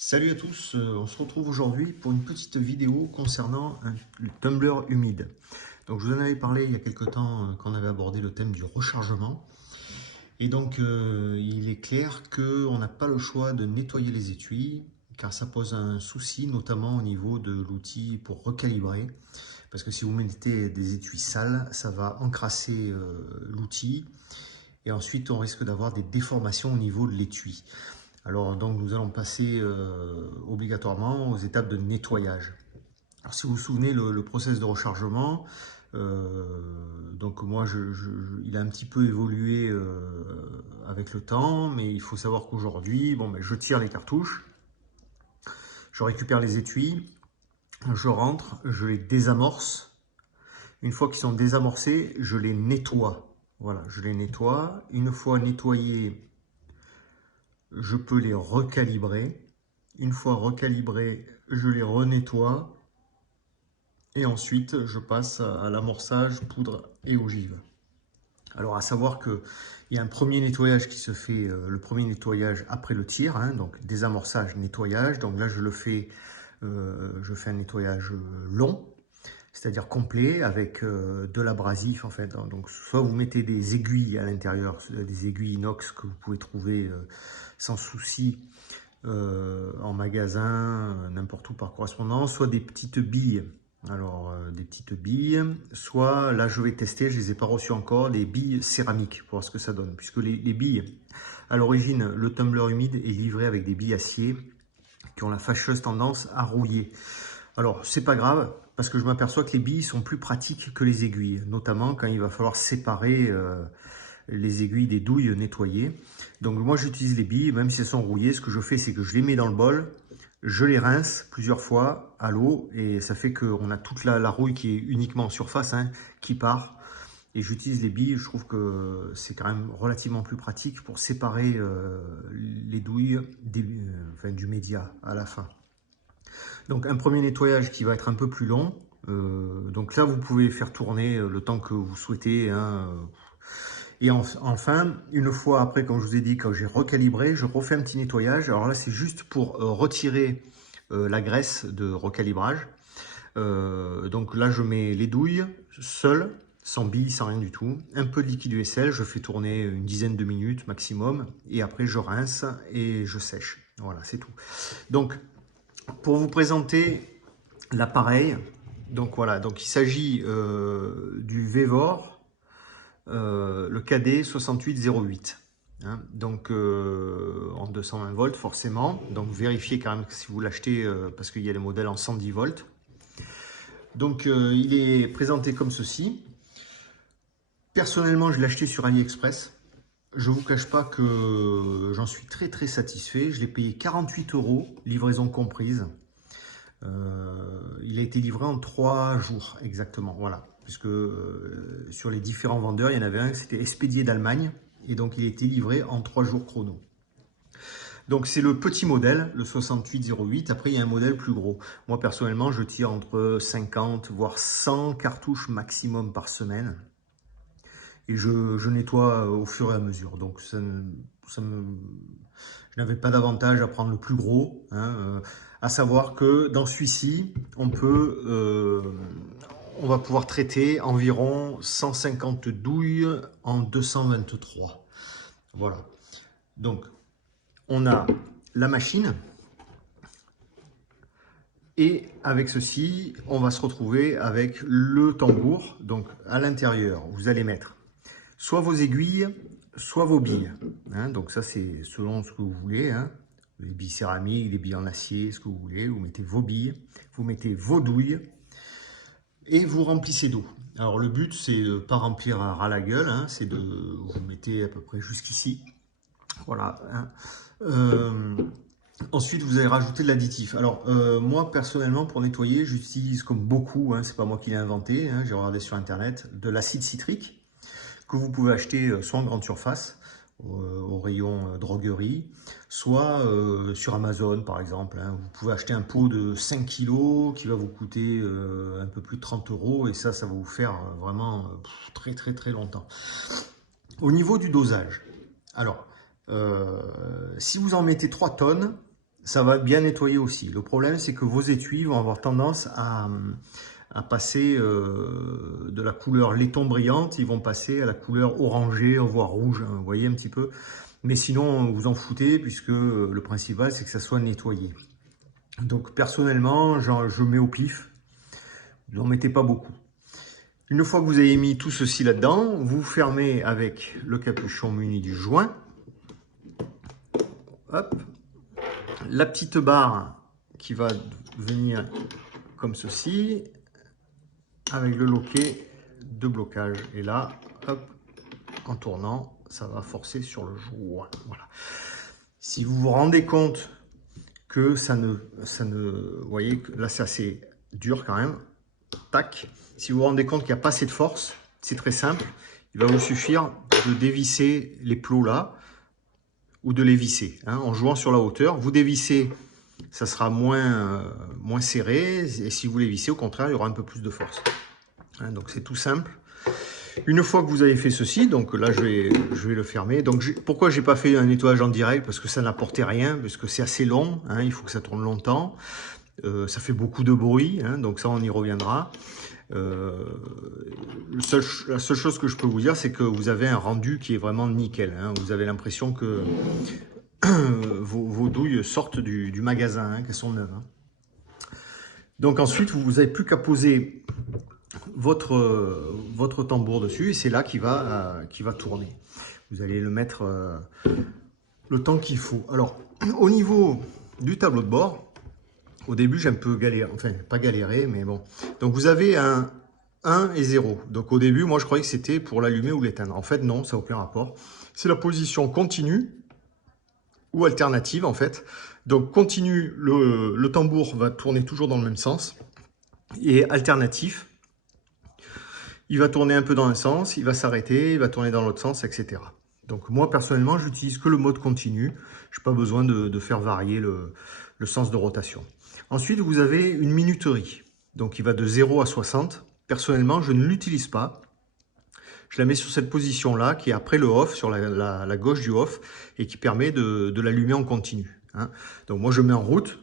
Salut à tous, on se retrouve aujourd'hui pour une petite vidéo concernant le tumbler humide. Donc je vous en avais parlé il y a quelque temps quand on avait abordé le thème du rechargement. Et donc il est clair qu'on n'a pas le choix de nettoyer les étuis car ça pose un souci notamment au niveau de l'outil pour recalibrer. Parce que si vous mettez des étuis sales, ça va encrasser l'outil et ensuite on risque d'avoir des déformations au niveau de l'étui. Alors donc nous allons passer obligatoirement aux étapes de nettoyage. Alors si vous vous souvenez le process de rechargement, donc moi il a un petit peu évolué avec le temps, mais il faut savoir qu'aujourd'hui, je tire les cartouches, je récupère les étuis, je rentre, je les désamorce. Une fois qu'ils sont désamorcés, je les nettoie. Voilà, je les nettoie. Une fois nettoyés, je peux les recalibrer. Une fois recalibrés, je les renettoie. Et ensuite, je passe à l'amorçage, poudre et ogive. Alors, à savoir qu'il y a un premier nettoyage qui se fait, le premier nettoyage après le tir, hein, donc désamorçage, nettoyage. Donc là, je fais un nettoyage long, c'est-à-dire complet, avec de l'abrasif en fait. Donc, soit vous mettez des aiguilles à l'intérieur, des aiguilles inox que vous pouvez trouver sans souci en magasin, n'importe où par correspondance, soit des petites billes. Alors, des petites billes, soit là je vais tester, je ne les ai pas reçues encore, des billes céramiques pour voir ce que ça donne. Puisque les billes, à l'origine, le tumbler humide est livré avec des billes acier qui ont la fâcheuse tendance à rouiller. Alors, c'est pas grave, parce que je m'aperçois que les billes sont plus pratiques que les aiguilles, notamment quand il va falloir séparer les aiguilles des douilles nettoyées. Donc moi j'utilise les billes, même si elles sont rouillées, ce que je fais c'est que je les mets dans le bol, je les rince plusieurs fois à l'eau et ça fait qu'on a toute la rouille qui est uniquement en surface, hein, qui part. Et j'utilise les billes, je trouve que c'est quand même relativement plus pratique pour séparer les douilles du média à la fin. Donc un premier nettoyage qui va être un peu plus long. Donc là vous pouvez faire tourner le temps que vous souhaitez, hein. Et enfin, une fois après, comme je vous ai dit, quand j'ai recalibré, je refais un petit nettoyage. Alors là, c'est juste pour retirer la graisse de recalibrage. Donc là, je mets les douilles seules, sans billes, sans rien du tout. Un peu de liquide vaisselle, je fais tourner une dizaine de minutes maximum. Et après, je rince et je sèche. Voilà, c'est tout. Donc, pour vous présenter l'appareil, donc voilà, donc il s'agit du Vevor, le KD 6808. Hein, donc en 220 volts forcément. Donc vérifiez quand même si vous l'achetez parce qu'il y a les modèles en 110 volts. Donc il est présenté comme ceci. Personnellement, je l'ai acheté sur AliExpress. Je ne vous cache pas que j'en suis très satisfait. Je l'ai payé 48 €, livraison comprise. Il a été livré en 3 jours exactement, voilà. Puisque sur les différents vendeurs, il y en avait un qui c'était expédié d'Allemagne. Et donc il a été livré en 3 jours chrono. Donc c'est le petit modèle, le 6808. Après il y a un modèle plus gros. Moi personnellement je tire entre 50 voire 100 cartouches maximum par semaine. Et je nettoie au fur et à mesure. Donc je n'avais pas d'avantage à prendre le plus gros, hein, à savoir que dans celui-ci, on va pouvoir traiter environ 150 douilles en 223. Voilà. Donc, on a la machine. Et avec ceci, on va se retrouver avec le tambour. Donc, à l'intérieur, vous allez mettre soit vos aiguilles, soit vos billes. Hein, donc ça, c'est selon ce que vous voulez. Hein. Les billes céramiques, des billes en acier, ce que vous voulez. Vous mettez vos billes, vous mettez vos douilles et vous remplissez d'eau. Alors le but, c'est de ne pas remplir à ras la gueule. Hein, c'est de vous mettez à peu près jusqu'ici. Voilà. Hein. Ensuite, vous allez rajouter de l'additif. Alors, moi, personnellement, pour nettoyer, j'utilise comme beaucoup, hein, c'est pas moi qui l'ai inventé, hein, j'ai regardé sur Internet, de l'acide citrique que vous pouvez acheter soit en grande surface, au rayon droguerie, soit sur Amazon par exemple. Hein. Vous pouvez acheter un pot de 5 kg qui va vous coûter un peu plus de 30 € et ça va vous faire vraiment très longtemps. Au niveau du dosage, alors si vous en mettez 3 tonnes, ça va bien nettoyer aussi. Le problème, c'est que vos étuis vont avoir tendance à passer de la couleur laiton brillante, ils vont passer à la couleur orangée, voire rouge, hein, vous voyez un petit peu. Mais sinon, vous en foutez, puisque le principal, c'est que ça soit nettoyé. Donc personnellement, je mets au pif, n'en mettez pas beaucoup. Une fois que vous avez mis tout ceci là-dedans, vous fermez avec le capuchon muni du joint. Hop. La petite barre qui va venir comme ceci, avec le loquet de blocage. Et là, hop, en tournant, ça va forcer sur le joint. Voilà. Si vous vous rendez compte que ça ne vous voyez que là c'est assez dur quand même, tac. Si vous vous rendez compte qu'il n'y a pas assez de force, c'est très simple. Il va vous suffire de dévisser les plots là, ou de les visser, hein, en jouant sur la hauteur. Vous dévissez, ça sera moins serré, et si vous les vissez, au contraire, il y aura un peu plus de force. Hein, donc c'est tout simple. Une fois que vous avez fait ceci, donc là je vais le fermer. Donc pourquoi j'ai pas fait un nettoyage en direct? Parce que ça n'apportait rien, parce que c'est assez long, hein, il faut que ça tourne longtemps. Ça fait beaucoup de bruit, hein, donc ça on y reviendra. La seule chose que je peux vous dire, c'est que vous avez un rendu qui est vraiment nickel, hein. Vous avez l'impression que vos douilles sortent du magasin, hein, qu'elles sont neuves, hein. Donc ensuite, vous n'avez plus qu'à poser votre tambour dessus, et c'est là qu'il va tourner. Vous allez le mettre le temps qu'il faut. Alors, au niveau du tableau de bord, au début, j'ai un peu galéré, enfin, pas galéré, mais bon. Donc, vous avez un 1 et 0. Donc, au début, moi, je croyais que c'était pour l'allumer ou l'éteindre. En fait, non, ça n'a aucun rapport. C'est la position continue ou alternative, en fait. Donc, continue, le tambour va tourner toujours dans le même sens. Et alternatif, il va tourner un peu dans un sens, il va s'arrêter, il va tourner dans l'autre sens, etc. Donc, moi, personnellement, j'utilise que le mode continu. Je n'ai pas besoin de faire varier le sens de rotation. Ensuite, vous avez une minuterie. Donc, il va de 0 à 60. Personnellement, je ne l'utilise pas. Je la mets sur cette position-là, qui est après le off, sur la gauche du off, et qui permet de l'allumer en continu, hein. Donc, moi, je mets en route.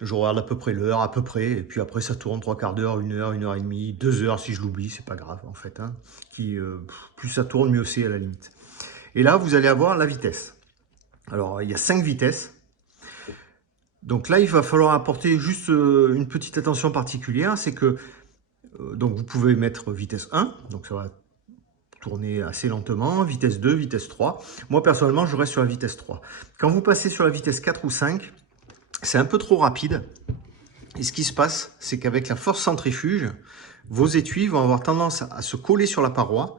Je regarde à peu près l'heure, à peu près, et puis après, ça tourne 3/4 d'heure, 1 heure et demie, 2 heures si je l'oublie, c'est pas grave, en fait, hein. Plus ça tourne, mieux c'est à la limite. Et là, vous allez avoir la vitesse. Alors, il y a 5 vitesses. Donc là, il va falloir apporter juste une petite attention particulière, c'est que donc vous pouvez mettre vitesse 1, donc ça va tourner assez lentement, vitesse 2, vitesse 3. Moi, personnellement, je reste sur la vitesse 3. Quand vous passez sur la vitesse 4 ou 5, c'est un peu trop rapide. Et ce qui se passe, c'est qu'avec la force centrifuge, vos étuis vont avoir tendance à se coller sur la paroi,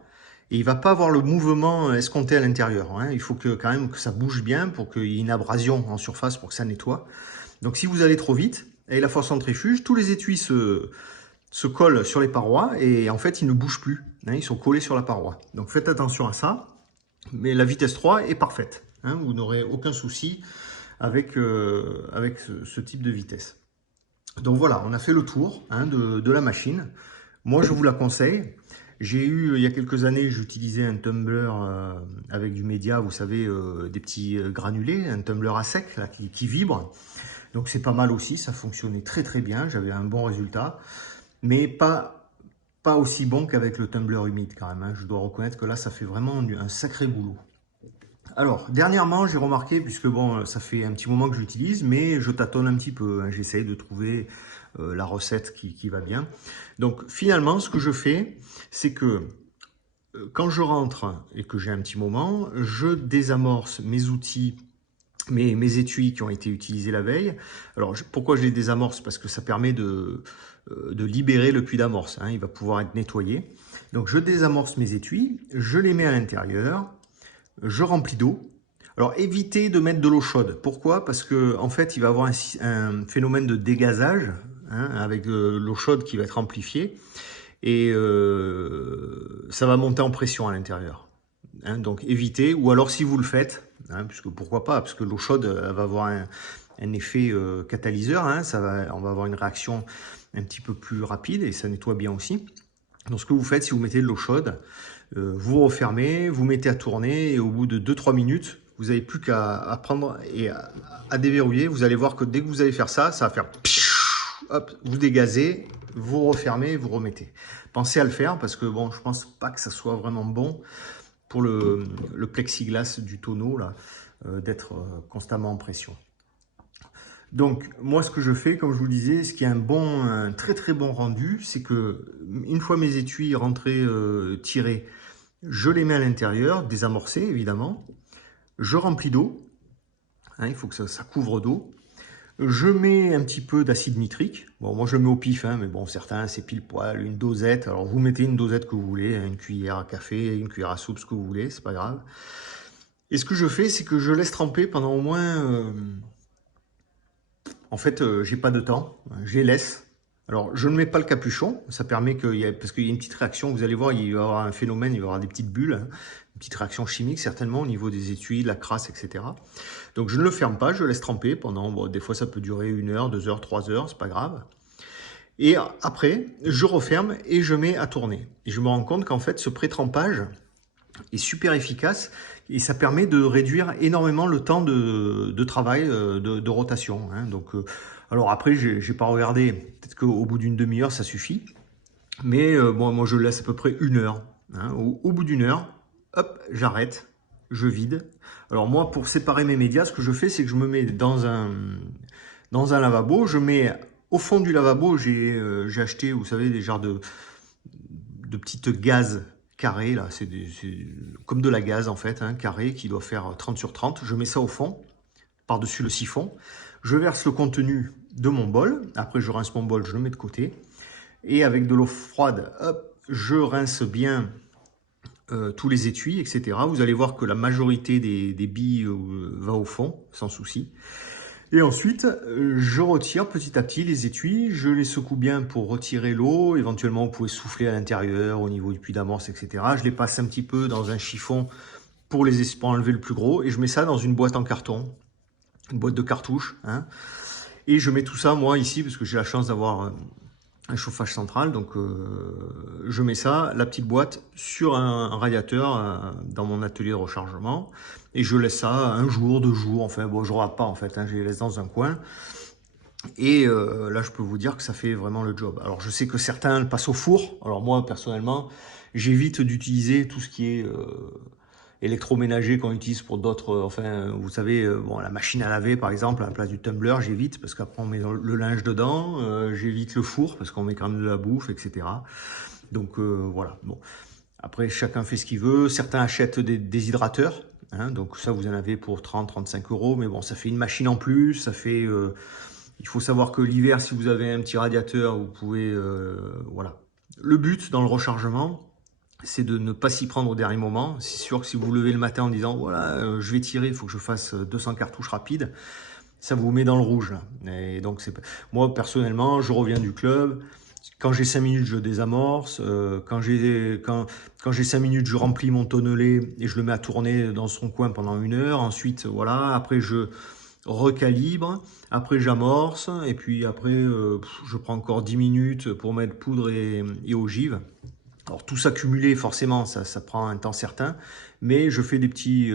et il ne va pas avoir le mouvement escompté à l'intérieur, hein. Il faut quand même que ça bouge bien pour qu'il y ait une abrasion en surface pour que ça nettoie. Donc si vous allez trop vite, avec la force centrifuge, tous les étuis se collent sur les parois et en fait ils ne bougent plus, hein, ils sont collés sur la paroi. Donc faites attention à ça, mais la vitesse 3 est parfaite, hein, vous n'aurez aucun souci avec ce type de vitesse. Donc voilà, on a fait le tour, hein, de la machine. Moi je vous la conseille. J'ai eu, il y a quelques années, j'utilisais un tumbler avec du média, vous savez, des petits granulés, un tumbler à sec là, qui vibre. Donc c'est pas mal aussi, ça fonctionnait très très bien, j'avais un bon résultat, mais pas aussi bon qu'avec le tumbler humide quand même, hein. Je dois reconnaître que là, ça fait vraiment un sacré boulot. Alors, dernièrement, j'ai remarqué, puisque bon, ça fait un petit moment que j'utilise, mais je tâtonne un petit peu, hein, j'essaye de trouver la recette qui va bien. Donc finalement, ce que je fais, c'est que quand je rentre et que j'ai un petit moment, je désamorce mes outils, mes étuis qui ont été utilisés la veille. Alors pourquoi je les désamorce? Parce que ça permet de libérer le puits d'amorce, hein, il va pouvoir être nettoyé. Donc je désamorce mes étuis, je les mets à l'intérieur, je remplis d'eau. Alors évitez de mettre de l'eau chaude. Pourquoi? Parce que en fait il va y avoir un phénomène de dégazage, hein, avec l'eau chaude qui va être amplifiée, et ça va monter en pression à l'intérieur, hein. Donc évitez, ou alors si vous le faites, hein, puisque pourquoi pas, parce que l'eau chaude elle va avoir un effet catalyseur, hein, on va avoir une réaction un petit peu plus rapide et ça nettoie bien aussi. Donc ce que vous faites, si vous mettez de l'eau chaude, vous refermez, vous mettez à tourner et au bout de 2-3 minutes, Vous n'avez plus qu'à prendre et à déverrouiller. Vous allez voir que dès que vous allez faire ça, ça va faire hop, vous dégazez, vous refermez, vous remettez. Pensez à le faire parce que bon, je pense pas que ça soit vraiment bon pour le plexiglas du tonneau là, d'être constamment en pression. Donc moi ce que je fais, comme je vous le disais, ce qui est un très très bon rendu, c'est que une fois mes étuis rentrés, tirés, je les mets à l'intérieur, désamorcés évidemment, je remplis d'eau, hein, il faut que ça couvre d'eau, je mets un petit peu d'acide nitrique, bon moi je le mets au pif, hein, mais bon certains c'est pile poil, une dosette, alors vous mettez une dosette que vous voulez, une cuillère à café, une cuillère à soupe, ce que vous voulez, c'est pas grave. Et ce que je fais, c'est que je laisse tremper pendant au moins... En fait, j'ai pas de temps, je les laisse. Alors, je ne mets pas le capuchon, ça permet parce qu'il y a une petite réaction, vous allez voir, il va y avoir un phénomène, il va y avoir des petites bulles, hein, une petite réaction chimique certainement au niveau des étuis, de la crasse, etc. Donc, je ne le ferme pas, je laisse tremper pendant, bon, des fois ça peut durer 1 heure, 2 heures, 3 heures, c'est pas grave. Et après, je referme et je mets à tourner. Et je me rends compte qu'en fait, ce pré-trempage est super efficace et ça permet de réduire énormément le temps de travail, de rotation. Hein. Donc, alors après, j'ai pas regardé, peut-être qu'au bout d'une demi-heure, ça suffit. Mais bon, moi, je laisse à peu près 1 heure. Hein. Au bout d'1 heure, hop, j'arrête, je vide. Alors moi, pour séparer mes médias, ce que je fais, c'est que je me mets dans un lavabo. Je mets au fond du lavabo, j'ai acheté, vous savez, des genres de petites gazes carré là, c'est comme de la gaze en fait, hein, carré qui doit faire 30 sur 30. Je mets ça au fond, par-dessus le siphon. Je verse le contenu de mon bol. Après, je rince mon bol, je le mets de côté. Et avec de l'eau froide, hop, je rince bien tous les étuis, etc. Vous allez voir que la majorité des billes va au fond, sans souci. Et ensuite, je retire petit à petit les étuis, je les secoue bien pour retirer l'eau, éventuellement vous pouvez souffler à l'intérieur au niveau du puits d'amorce, etc. Je les passe un petit peu dans un chiffon pour enlever le plus gros et je mets ça dans une boîte en carton, une boîte de cartouches. Hein, et je mets tout ça, moi, ici, parce que j'ai la chance d'avoir un chauffage central, donc je mets ça, la petite boîte, sur un radiateur dans mon atelier de rechargement et je laisse ça 1 jour, 2 jours, enfin bon je ne rate pas en fait, hein, je les laisse dans un coin et là je peux vous dire que ça fait vraiment le job. Alors je sais que certains le passent au four, alors moi personnellement j'évite d'utiliser tout ce qui est électroménager qu'on utilise pour d'autres, enfin vous savez, bon, la machine à laver par exemple à la place du tumbler, j'évite parce qu'après on met le linge dedans, j'évite le four parce qu'on met quand même de la bouffe, etc. Donc voilà, bon. Après chacun fait ce qu'il veut, certains achètent des déshydrateurs, hein, donc ça vous en avez pour 30-35 euros, mais bon ça fait une machine en plus, ça fait... il faut savoir que l'hiver si vous avez un petit radiateur, vous pouvez... voilà. Le but dans le rechargement, c'est de ne pas s'y prendre au dernier moment. C'est sûr que si vous vous levez le matin en disant voilà, je vais tirer, il faut que je fasse 200 cartouches rapides, ça vous met dans le rouge. Là. Et donc moi personnellement, je reviens du club. Quand j'ai 5 minutes, je désamorce. Quand j'ai 5 minutes, je remplis mon tonnelet et je le mets à tourner dans son coin pendant 1 heure. Ensuite, voilà. Après, je recalibre. Après, j'amorce. Et puis après, je prends encore 10 minutes pour mettre poudre et ogive. Alors tout ça cumulé, forcément, ça prend un temps certain, mais je fais des petits,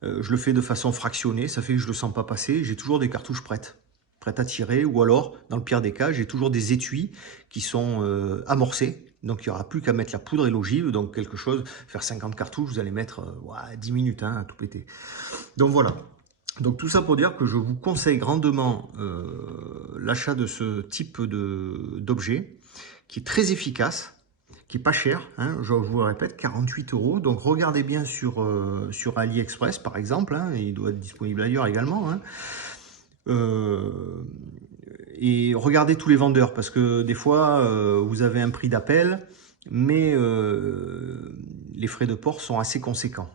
je le fais de façon fractionnée, ça fait que je ne le sens pas passer. J'ai toujours des cartouches prêtes à tirer, ou alors, dans le pire des cas, j'ai toujours des étuis qui sont amorcés, donc il n'y aura plus qu'à mettre la poudre et l'ogive, donc quelque chose, faire 50 cartouches, vous allez mettre 10 minutes hein, à tout péter. Donc voilà. Donc tout ça pour dire que je vous conseille grandement l'achat de ce type d'objet, qui est très efficace, qui est pas cher, hein, je vous le répète, 48 euros. Donc regardez bien sur AliExpress par exemple, hein, il doit être disponible ailleurs également. Hein. Et regardez tous les vendeurs parce que des fois vous avez un prix d'appel, mais les frais de port sont assez conséquents.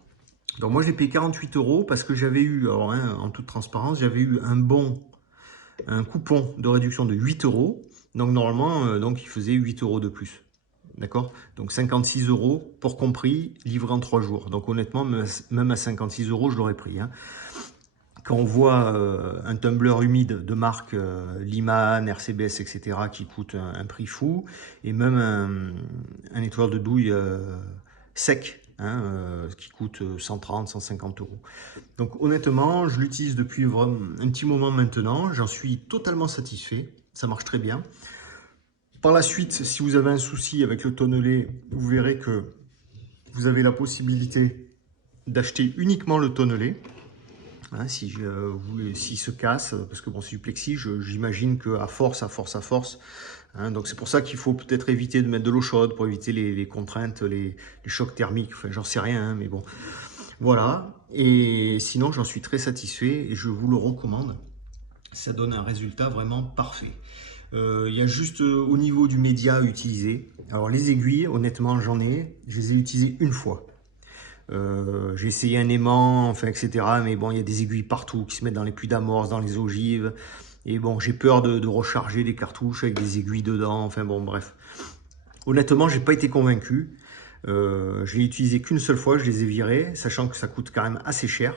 Donc moi je l'ai payé 48 euros parce que j'avais eu, alors hein, en toute transparence, j'avais eu un coupon de réduction de 8 euros. Donc normalement, donc il faisait 8 euros de plus. D'accord? Donc 56 euros pour compris, livré en 3 jours. Donc honnêtement, même à 56 euros, je l'aurais pris. Hein. Quand on voit un tumbler humide de marque Liman, RCBS, etc. qui coûte un prix fou, et même un nettoyeur de douille sec hein, qui coûte 130, 150 euros. Donc honnêtement, je l'utilise depuis vraiment un petit moment maintenant, j'en suis totalement satisfait, ça marche très bien. Par la suite, si vous avez un souci avec le tonnelet, vous verrez que vous avez la possibilité d'acheter uniquement le tonnelet. Hein, s'il se casse, parce que bon, c'est du plexi, j'imagine qu'à force, hein, donc c'est pour ça qu'il faut peut-être éviter de mettre de l'eau chaude pour éviter les contraintes, les chocs thermiques, enfin j'en sais rien, hein, mais bon. Voilà, et sinon j'en suis très satisfait et je vous le recommande. Ça donne un résultat vraiment parfait. Il y a juste au niveau du média à utiliser. Alors les aiguilles, honnêtement je les ai utilisées une fois. J'ai essayé un aimant, enfin etc. Mais bon, il y a des aiguilles partout qui se mettent dans les puits d'amorce, dans les ogives. Et bon, j'ai peur de recharger les cartouches avec des aiguilles dedans. Enfin bon, bref. Honnêtement, j'ai pas été convaincu. Je l'ai utilisé qu'une seule fois, je les ai virés, sachant que ça coûte quand même assez cher.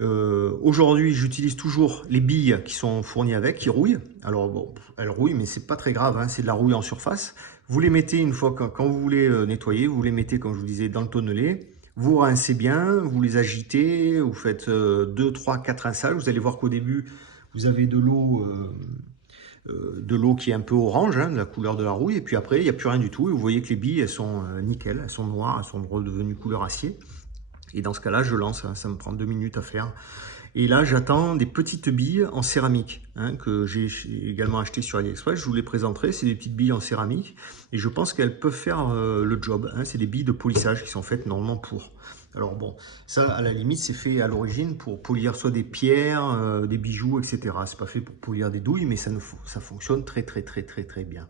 Aujourd'hui, j'utilise toujours les billes qui sont fournies avec, qui rouillent. Alors bon, elles rouillent, mais c'est pas très grave, hein, c'est de la rouille en surface. Vous les mettez une fois quand vous voulez nettoyer, vous les mettez, comme je vous disais, dans le tonnelet. Vous rincez bien, vous les agitez, vous faites 2, 3, 4 rinçages. Vous allez voir qu'au début, vous avez de l'eau qui est un peu orange, hein, de la couleur de la rouille. Et puis après, il n'y a plus rien du tout. Et vous voyez que les billes, elles sont nickel, elles sont noires, elles sont redevenues couleur acier. Et dans ce cas-là, je lance, ça me prend 2 minutes à faire. Et là, j'attends des petites billes en céramique, hein, que j'ai également acheté sur AliExpress. Je vous les présenterai, c'est des petites billes en céramique. Et je pense qu'elles peuvent faire le job. Hein. C'est des billes de polissage qui sont faites normalement pour. Alors bon, ça, à la limite, c'est fait à l'origine pour polir soit des pierres, des bijoux, etc. C'est pas fait pour polir des douilles, mais ça fonctionne très bien.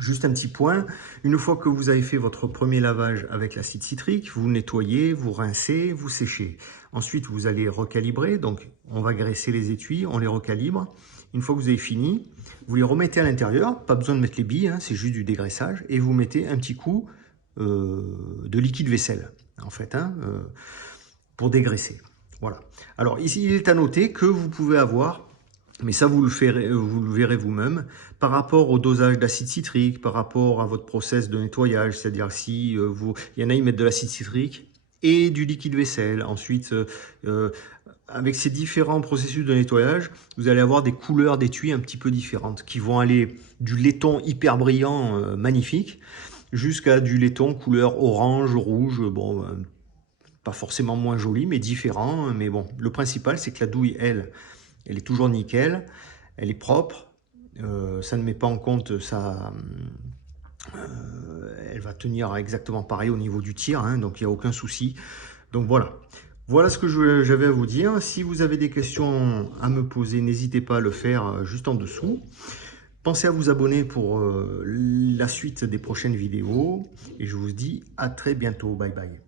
Juste un petit point, une fois que vous avez fait votre premier lavage avec l'acide citrique, vous nettoyez, vous rincez, vous séchez. Ensuite, vous allez recalibrer, donc on va graisser les étuis, on les recalibre. Une fois que vous avez fini, vous les remettez à l'intérieur, pas besoin de mettre les billes, hein, c'est juste du dégraissage, et vous mettez un petit coup de liquide vaisselle, en fait, hein, pour dégraisser. Voilà. Alors ici, il est à noter que vous pouvez avoir, mais ça vous le verrez vous-même, par rapport au dosage d'acide citrique, par rapport à votre process de nettoyage, c'est-à-dire si il y en a, ils mettent de l'acide citrique et du liquide vaisselle. Ensuite, avec ces différents processus de nettoyage, vous allez avoir des couleurs d'étui un petit peu différentes, qui vont aller du laiton hyper brillant, magnifique, jusqu'à du laiton couleur orange, rouge, bon, pas forcément moins joli, mais différent. Mais bon, le principal, c'est que la douille, elle est toujours nickel, elle est propre, ça ne met pas en compte ça, elle va tenir exactement pareil au niveau du tir, hein, donc il n'y a aucun souci. Donc voilà ce que j'avais à vous dire. Si vous avez des questions à me poser, n'hésitez pas à le faire juste en dessous. Pensez à vous abonner pour la suite des prochaines vidéos et je vous dis à très bientôt. Bye bye.